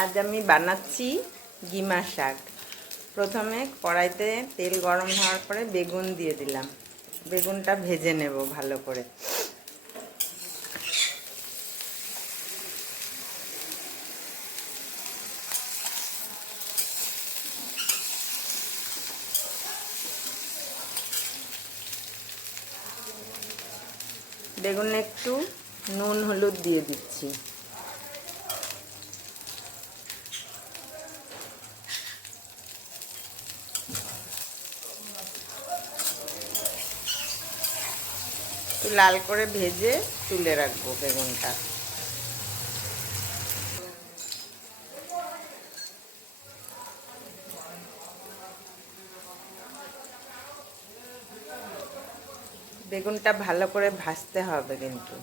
আজ আমি বানাচ্ছি গিমা শাক। প্রথমে কড়াইতে তেল গরম হওয়ার পরে বেগুন দিয়ে দিলাম। বেগুনটা ভেজে নেব ভালো করে। বেগুনে একটু নুন হলুদ দিয়ে দিচ্ছি। একটু লাল করে ভেজে তুলে রাখবো বেগুনটা। বেগুনটা ভালো করে ভাজতে হবে কিন্তু।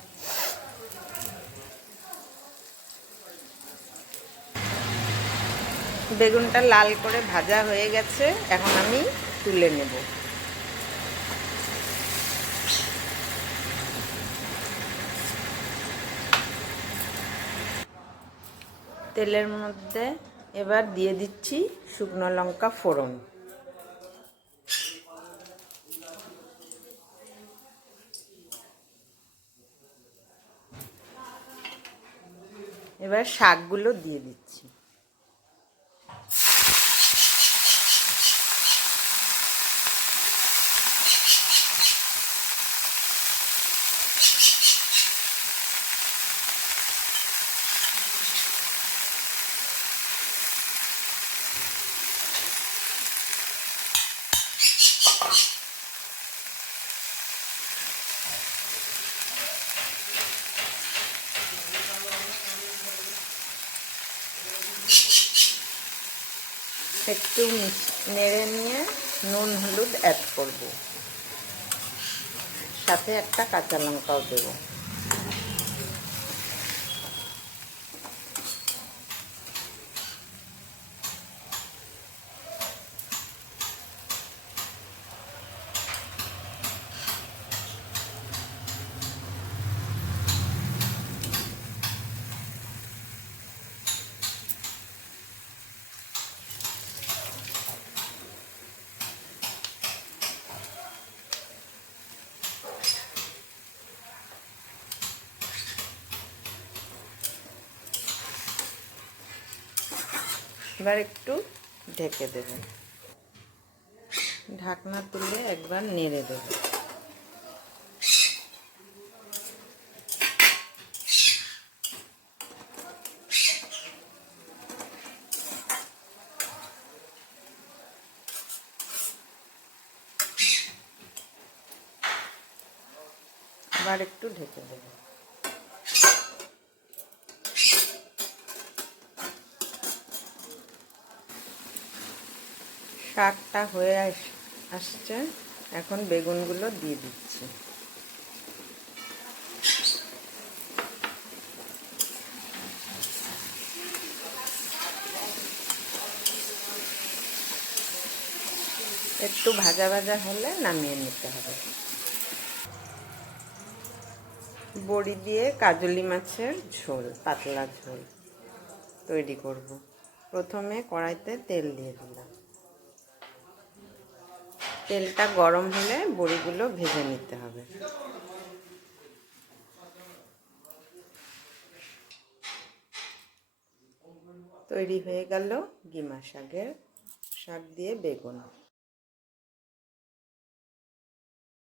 বেগুনটা লাল করে ভাজা হয়ে গেছে, এখন আমি তুলে নেব। তেলের মধ্যে এবার দিয়ে দিচ্ছি শুকনো লঙ্কা ফোড়ন। এবার শাকগুলো দিয়ে দিচ্ছি। একটু নেড়ে নিয়ে নুন হলুদ অ্যাড করব, সাথে একটা কাঁচা লঙ্কাও দেব। এবার একটু ঢেকে দেব, ঢাকনা তুলে একবার নেড়ে দেব। আবার একটু ঢেকে দেব। শাকটা হয়ে আসছে, এখন বেগুনগুলো দিয়ে দিচ্ছি। একটু ভাজা ভাজা হলে নামিয়ে নিতে হবে। বড়ি দিয়ে কাজলি মাছের ঝোল, পাতলা ঝোল তৈরি করব। প্রথমে কড়াইতে তেল দিয়ে দিলাম। তেলটা গরম হলে বড়িগুলো ভেজে নিতে হবে। তৈরি হয়ে গেল গিমা শাক দিয়ে বেগুন।